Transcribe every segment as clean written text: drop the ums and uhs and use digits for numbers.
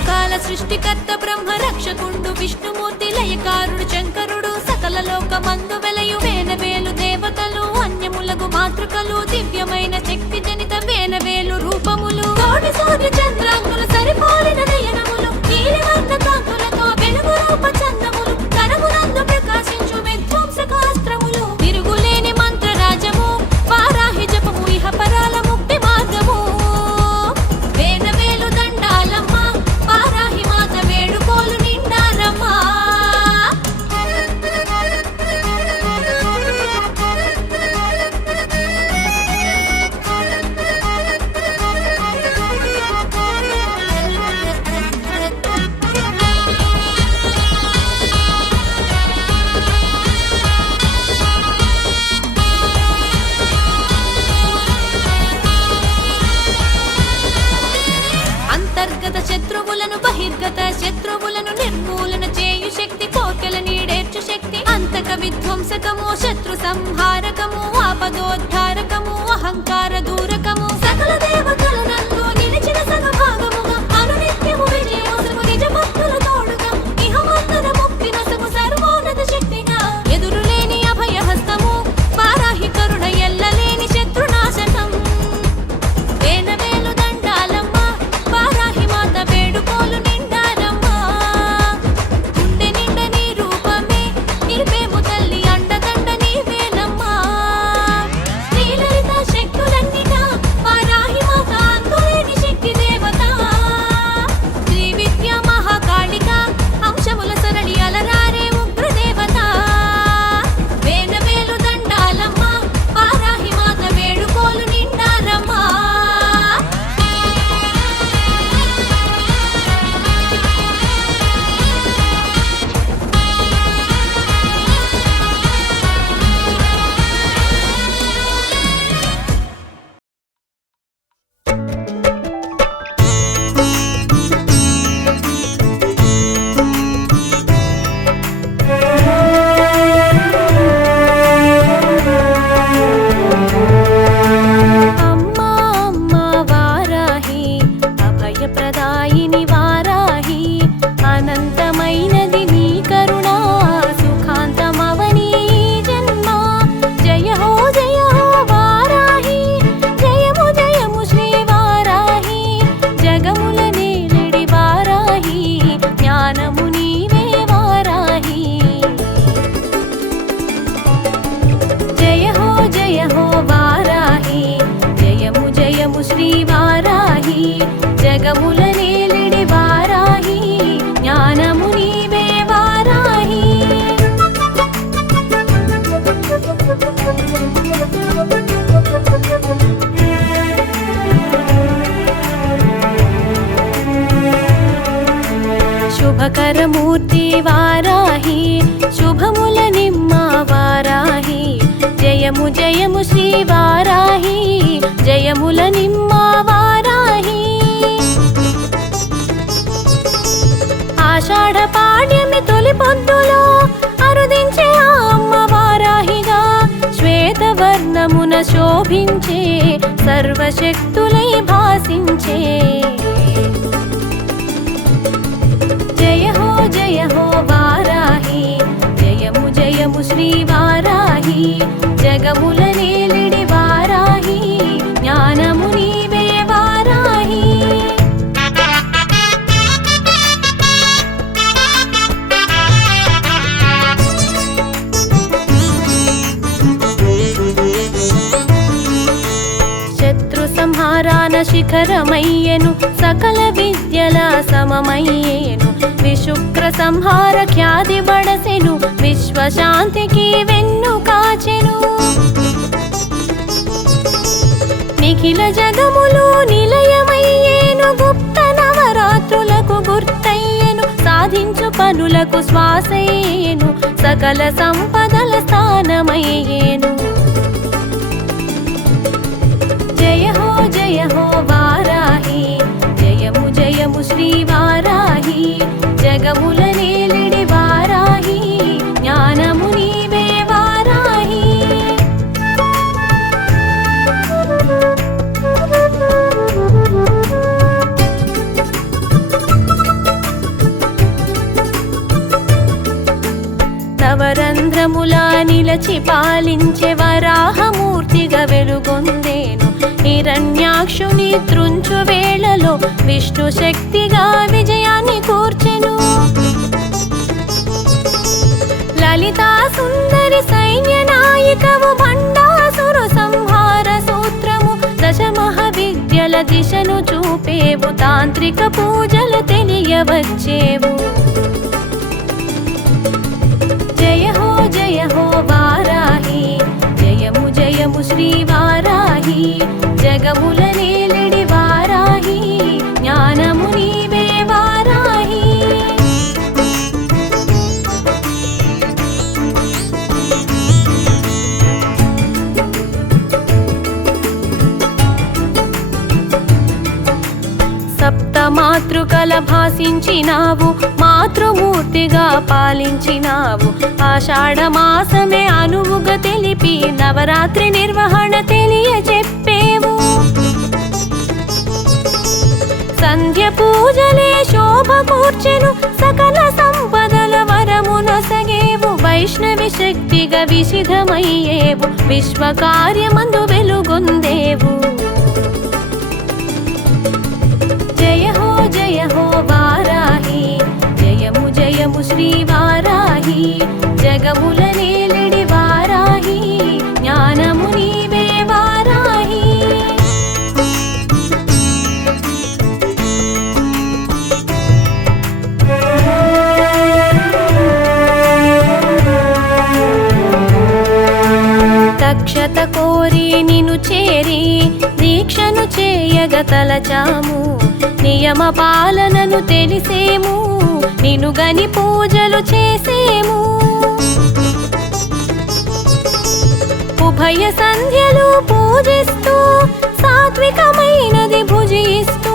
లోకాల సృష్టికర్త బ్రహ్మ రక్షకుండు విష్ణుమూర్తి లయకారుడు శంకరుడు సకల లోకమందు వెలయు వేనవేలు దేవతలు అన్యములగు మాతృకలు దివ్యమైన శక్తి జనిత వేనవేలు రూపములు కోటి సూర్య చంద్రాంగులు సరిపోలిన నయనములు నీలివర్ణ కాంతులతో వెలుగు రూప చందములు కరమునందు ప్రకాశించు విధ్వంసకాస్త్రములు తిరుగులేని మంత్రరాజము వారాహి జపము ఇహ పరాల ముక్తి మార్గము వేనవేలు దండాలమ్మ వారాహి మాత వేడుకోలు నిండారమ్మా అంతర్గత శత్రువులను బహిర్గత శత్రువులను నిర్మూలన చేయు శక్తి కోర్కెల నీడేర్చు శక్తి అంతక విధ్వంసకము శత్రు సంహారకము ఆపదోద్ధారకము అహంకార దూరకము సకల దేవతల నందు నిలిచిన సగభాగముగా అనునిత్యము విజయోసము నిజ భక్తుల తోడుగా ఇహమంతర ముక్తి నొసగు సర్వోన్నత శక్తిగా ఎదురులేని అభయహస్తము వారాహి కరుణ ఎల్లలేని శత్రునాశనం వేనవేలు దండాలమ్మ వారాహి మాత వేడుకోలు నిండారమ్మా గుండె నిండ నీ రూపమే నిలిపేము తల్లి అండదండ నీవేనమ్మా శ్రీలలిత శక్తులన్నిట వారాహి మాత అందులేని శక్తి దేవత శ్రీ విద్యా మహాకాళిక అంశముల సరళి అలరారే ఉగ్ర దేవత వేనవేలు దండాలమ్మ వారాహి మాత వేడుకోలు నిండారమ్మా అమ్మా అమ్మా వారాహి అభయప్రదాయిని వారాహి అనంతమైనది నీ కరుణా సుఖాంతమవని జన్మ జయ హో వారాహి జయము జయము శ్రీ వారాహి జగముల నేలడి వారాహి జ్ఞానము నీవే వారాహి జయ హో వారాహి జయము జయము శ్రీ వారాహి జగముల నేలిడి వారాహి జ్ఞానము నీవే వారాహి శుభకరమూర్తి వారాహి శుభముల నిమ్మ వారాహి జయము జయము శ్రీ వారాహి జయముల నిమ్మ వారాహి ఆషాఢ పాడ్యమి తొలి పొద్దులో అరుదించే ఆ అమ్మ వారాహిగా శ్వేతవర్ణమున శోభించే సర్వశక్తులై భాసించే జయ హో వారాహి జయము జయము శ్రీ వారాహి జగముల నేలిడి వారాహి జ్ఞానము నీవే వారాహి శత్రు సంహారాన శిఖరమయ్యెను సకల విద్యల సమమయ్యేను విశుక్ర సంహార ఖ్యాతి బడసెను విశ్వశాంతికి వెన్ను కాచెను నిఖిల జగములు నిలయమయ్యేను గుప్త నవరాత్రులకు గుర్తయ్యేను సాధించు పనులకు శ్వాసయ్యేను సకల సంపదల స్థానమయ్యేను జయ హో వారాహి జయము జయము శ్రీ వారాహి జగముల నేలిడి వారాహి జ్ఞానము నీవే వారాహి క్షణములా నిలచి పాలించే వరాహమూర్తిగా వెలుగొందేను. హిరణ్యాక్షుని త్రుంచు వేళలో విష్ణు శక్తిగా విజయాన్ని కూర్చెను. లలితా సుందరి సైన్య నాయికవు భండాసురు సంహార సూత్రము దశమహావిద్యల దిశను చూపేవు. తాంత్రిక పూజలు తెలియవచ్చేవు. జయ హో వారాహి, జయము జయము శ్రీ వారాహి. జగముల నేలడి వారాహి, జ్ఞానము నీవే వారాహి. సప్త మాతృకల భాసించినావు, మాతృమూర్తిగా పాలించినావు. ఆషాఢ మాసమే అనువుగా తెలిపి నవరాత్రి నిర్వహణ తెలియచెప్పేవు. సంధ్య పూజలే శోభ కూర్చెను, సకల సంపదల వరమునొసగేవు. వైష్ణవి శక్తిగా విశిధమయ్యేవు, విశ్వకార్యమందు వెలుగొందేవు. జయ హో వారాహి, జయము జయము శ్రీ వారాహి. జగముల నేలడి వారాహి, జ్ఞానము నీవే వారాహి. దక్షత కోరి నిను చేరి దీక్షను చేయగ తలచాము. నియమ పాలనను తెలిసేము, నిను గని పూజలు చేసేము. ఉభయ సంధ్యలు పూజిస్తూ సాత్వికమైనది భుజిస్తూ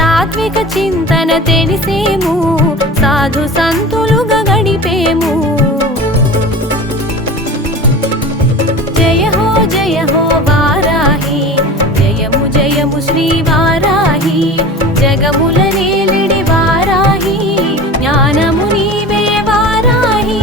తాత్విక చింతన తెలిసేము. సాధు సంతులుగా గడిపేము. జయ హో వారాహి, జయము జయము శ్రీ వారాహి. జగముల నేలడి వారాహి, జ్ఞానము నీవే వారాహి.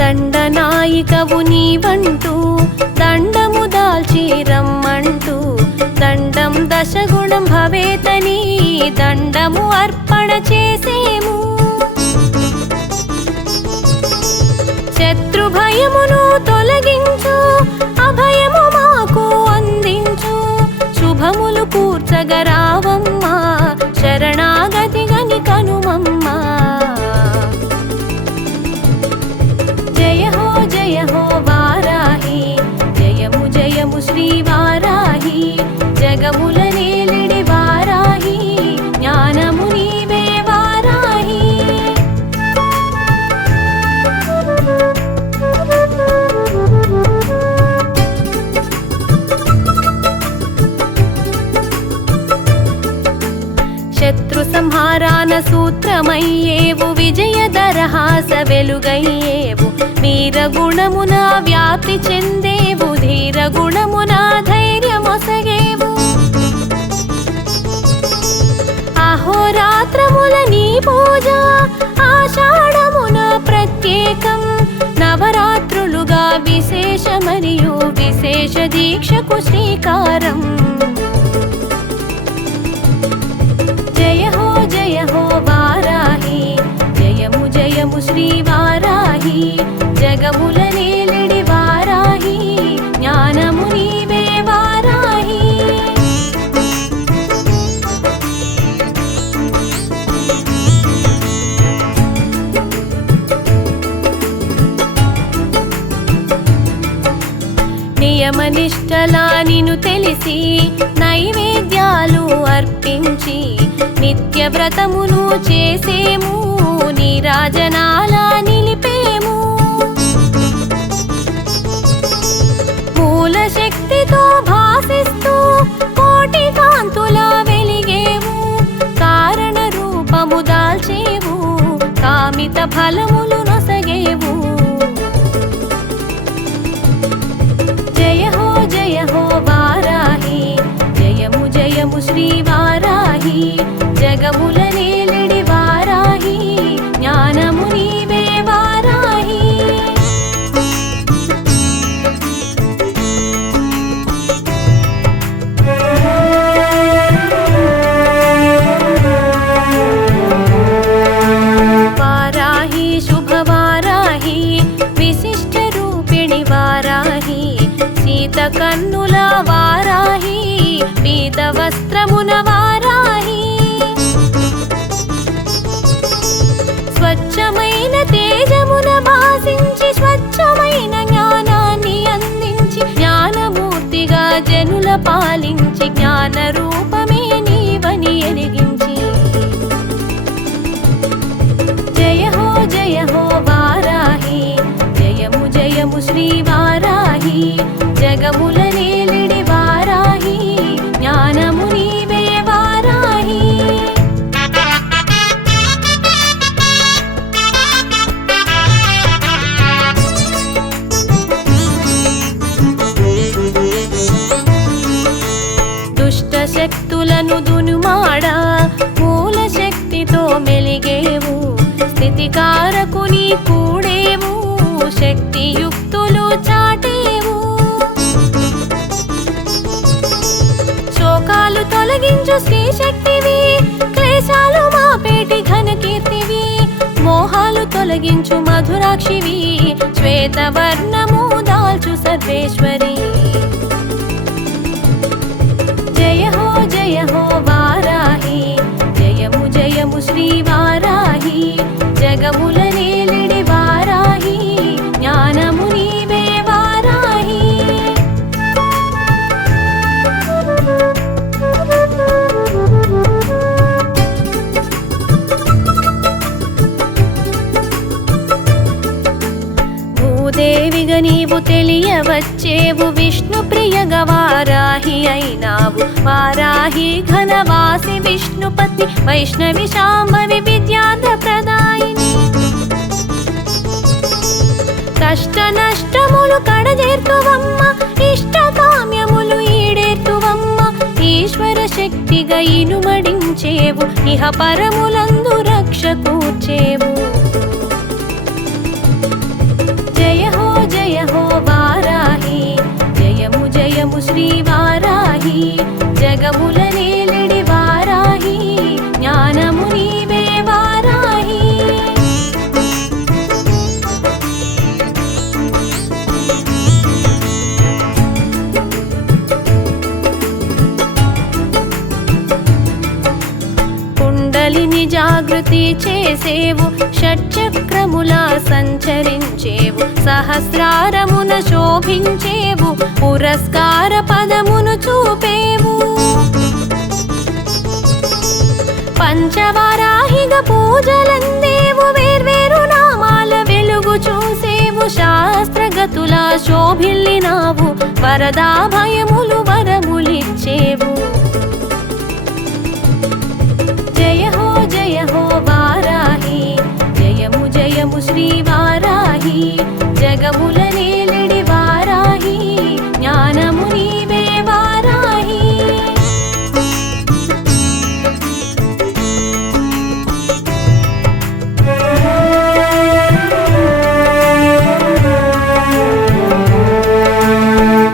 దండనాయికవు నీవంటూ దండము దాల్చి రమ్మంటూ దండం దశగుణం భవేతని దండము అర్పణ చేసేము. శత్రు భయమును తొలగించు, అభయము మాకు అందించు. శుభములు కూర్చగరావమ్మా, శరణాగతి గని కనుమమ్మా. జయ హో వారాహి, జయము జయము శ్రీ వారాహి. జగముల నేలడి వారాహి, జ్ఞానము నీవే వారాహి. శత్రు సంహారాన సూత్రమయ్యేవు, విజయదరహాస వెలుగయ్యేవు. వీరగుణమున వ్యాప్తి చెందేవు, ధీరగుణమున ధైర్యమొసగేవు. అహోరాత్రముల నీ పూజ ఆషాఢమున ప్రత్యేకం. నవరాత్రులుగా విశేష మరియు విశేష దీక్షకు శ్రీకారం. జయ హో వారాహి, జయము జయము శ్రీ వారాహి. జగముల నేలడి వారాహి, జ్ఞానము నీవే వారాహి. నియమనిష్టలా నిను తెలిసి నైవేద్యాలు అర్పించి నిత్య వ్రతమును చేసేము. నీరాజనాల నిలిపేము. మూల శక్తితో భాసిస్తూ కోటి కాంతుల వెలిగేము. కారణ రూపము దాల్చేవు, కామిత ఫలములు నొసగేవు. జయ జగముల పాలించి జ్ఞాన రూపమే నీవని ఎరిగించి జయ హో వారాహి జయము జయము శ్రీ వారాహి జగముల నేలిడి వారాహి జ్ఞానము నీవే వారాహి దుష్ట శక్తులను దునుమాడా మూల శక్తితో మెలిగేవు స్థితికారకుని కూడేవు శక్తియుక్తులు చాటేవు శోకాలు తొలగించు శ్రీ శక్తివి క్లేశాలు మాపేటి ఘన కీర్తివి మోహాలు తొలగించు మధురాక్షివి శ్వేతవర్ణము దాల్చు సర్వేశ్వరి జయ హో వారాహి జయము జయము శ్రీ వారాహి జగముల నేలిడి వారాహి జ్ఞానము నీవే వారాహి భూదేవిగా నీవు తెలియవచ్చేవు విష్ణు ప్రియగా వారాహి అయినావు వారాహి ఘనవాసి విష్ణుపతి వైష్ణవి శాంభవి విద్యార్థ ప్రదాయిని కష్ట నష్టములు కడజేర్తువమ్మ ఇష్ట కామ్యములు ఈడేర్తువమ్మ ఈశ్వర శక్తిగా ఇనుమడించేవు ఇహ పరములందు రక్ష కూర్చేవు జయ హో వారాహి జయము జయము శ్రీ వారాహి జగముల నేలిడి వారాహి జ్ఞానము నీవే వారాహి కుండలిని జాగృతి చేసేవు షట్చక్రముల సంచరించేవు సహస్రారమున శోభించేవు పురస్కార పదమును చూపేవు పంచవారాహిగా పూజలందేవు వేర్వేరు నామాల వెలుగు చూసేవు శాస్త్రగతుల శోభిల్లినావు వరదా భయములు వరములిచ్చేవు జయ హో వారాహి జయము జయము శ్రీ వారాహి జగముల నేలిడి వారాహి జ్ఞానము నీవే వారాహి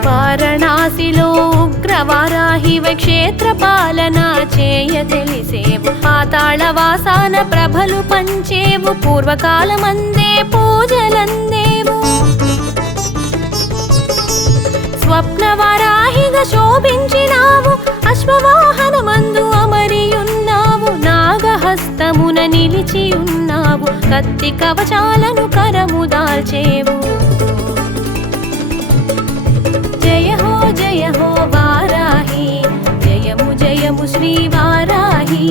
వారణాసిలో ఉగ్రవారాహి క్షేత్ర పాలన చేయ తెలిసేవు పాతాళ వాసాన ప్రభలు పంచేవు పూర్వకాలమందే పూజలందేవు స్వప్న వారాహిగా శోభించినావు అశ్వవాహనమందు అమరియున్నావు నాగహస్తమున నిలిచియున్నావు కత్తి కవచాలను కరము దాల్చేవు జయ హో వారాహి జయము జయము శ్రీ వారాహి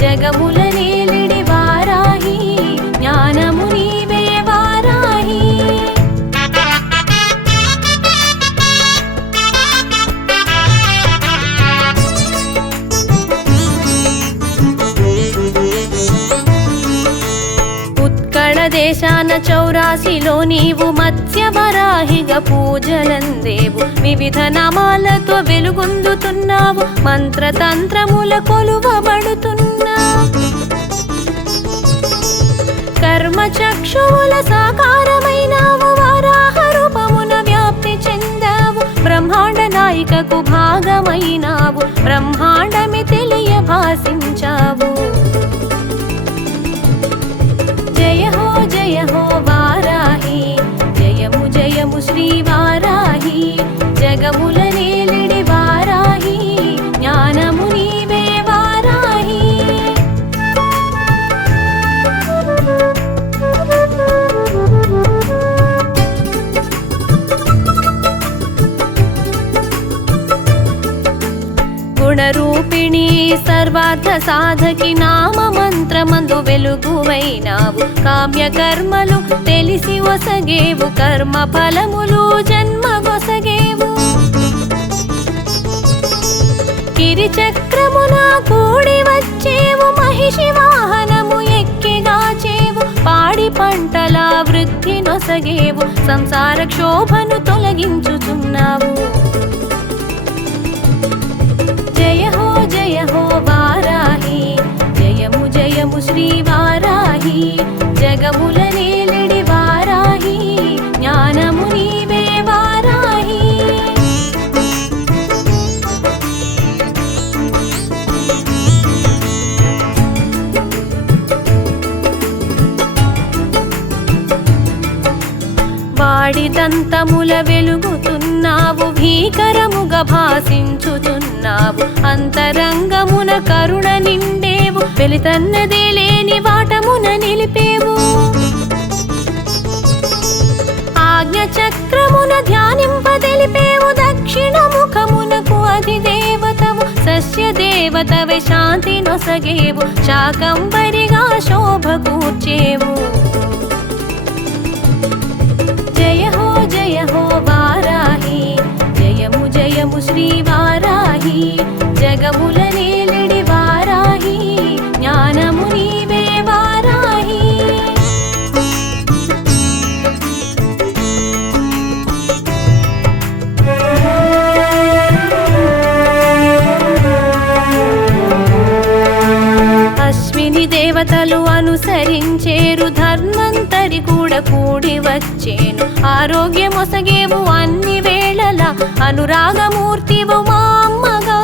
జగముల నేలిడి వారాహి జ్ఞానము నీవే వారాహి ఉత్కళ దేశాన చౌరాసిలో నీవు మత్స్యవరాహిగా పూజలందేవు వివిధ నామాలతో వెలుగొందుతున్నావు మంత్రతంత్రముల కొలువబడుతున్నావు కర్మ చక్షువుల సాకారమైనావు వరాహ రూపమున వ్యాప్తి చెందావు బ్రహ్మాండ నాయికకు భాగమైనావు బ్రహ్మాండమి తెలియ భాసించావు జయ హో వారాహి జయము జయము శ్రీ వారాహి జగముల నేలిడి వారాహి జ్ఞానము నీవే వారాహి పురుషార్థ సాధకి నామ మంత్రమందు వెలుగువైనావు కామ్య కర్మలు తెలిసి ఒసగేవు కర్మ ఫలములు జన్మ గొసగేవు గిరిచక్రమున కూడి వచ్చేవు మహిషి వాహనము ఎక్కిగాచేవు పాడి పంటల వృద్ధి నొసగేవు సంసార క్షోభను తొలగించుచున్నావు జయ హో వారాహి జయము జయము శ్రీ వారాహి జగముల నేలడి వారాహి జ్ఞానము నీవే వారాహి వాడిదంతముల వెలుగుతున్నావు భీకరముగా భాసించుతున్నావు అంతరంగమున కరుణ నిండేవు వెలితన్నదే లేని వాటమున నిలిపేవు ఆజ్ఞ చక్రమున ధ్యానింపదెలిపేవు దక్షిణ ముఖమునకు అధిదేవతవు సస్య దేవతవే శాంతి నొసగేవు శాకంబరిగా శోభ కూర్చేవు జయ హో వారాహి జయము జయము శ్రీ వారాహి జగముల నేలడి వారాహి జ్ఞానము నీవే వారాహి అశ్విని దేవతలు అనుసరించేరు ధర్మంతరి కూడా కూడి వచ్చేను ఆరోగ్యమొసగేవు అన్ని వేళల అనురాగమూర్తివు మా అమ్మగా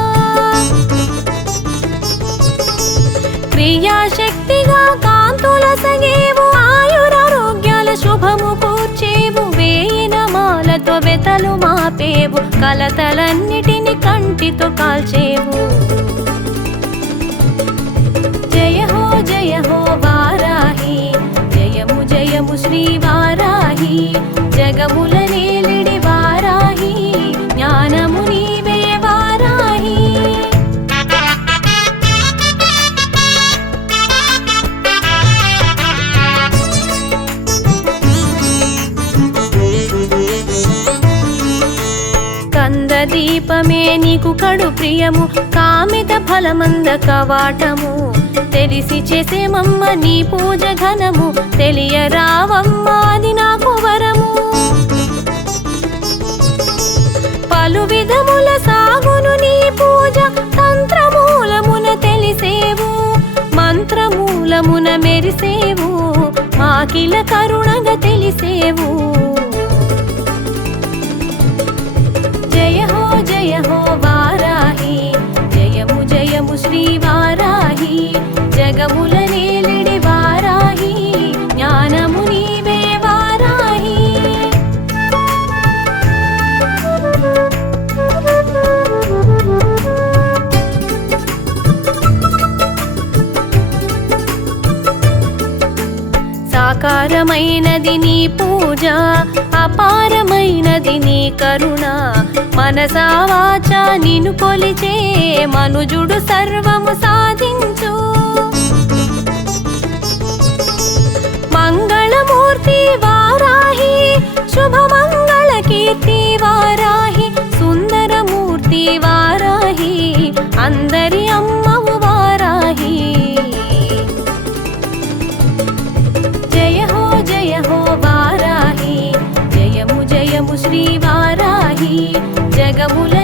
క్రియాశక్తిగా కాంతులసగేవు ఆయురారోగ్యాల శుభము కూర్చేవు వేయిన మాలతో వెతలు మాపేవు కలతలన్నిటిని కంటితో కాల్చేవు జయ హో వారాహి జయము జయము శ్రీ వారాహి జగముల నేలిడి వారాహి జ్ఞానము నీవే వారాహి కంద దీపమే నీకు కడు ప్రియము కామిత ఫలమంద కవాటము తెలిసి చేసేమమ్మ నీ పూజ ఘనము తెలియరావమ్మ అది నాకు వరము పలు విధముల సాగును నీ పూజ తంత్రమూలమున తెలిసేవు మంత్రమూలమున మెరిసేవు మాకిల కరుణగా తెలిసేవు జయ హో వారాహి జయము జయము శ్రీ వారాహి జగముల నేలిడి వారాహి జ్ఞానము నీవే వారాహి సాకారమైనది నీ పూజ అపారమైనది నీ కరుణ మనసా వాచా నిన్ను కొలిచే మనుజుడు సర్వము సాధించు మంగళమూర్తి వారాహి శుభమంగళ కీర్తి వారాహి సుందరమూర్తి వారాహి అందరి అమ్మవు వారాహి జయ హో వారాహి జయము జయము శ్రీ వారాహి జగముల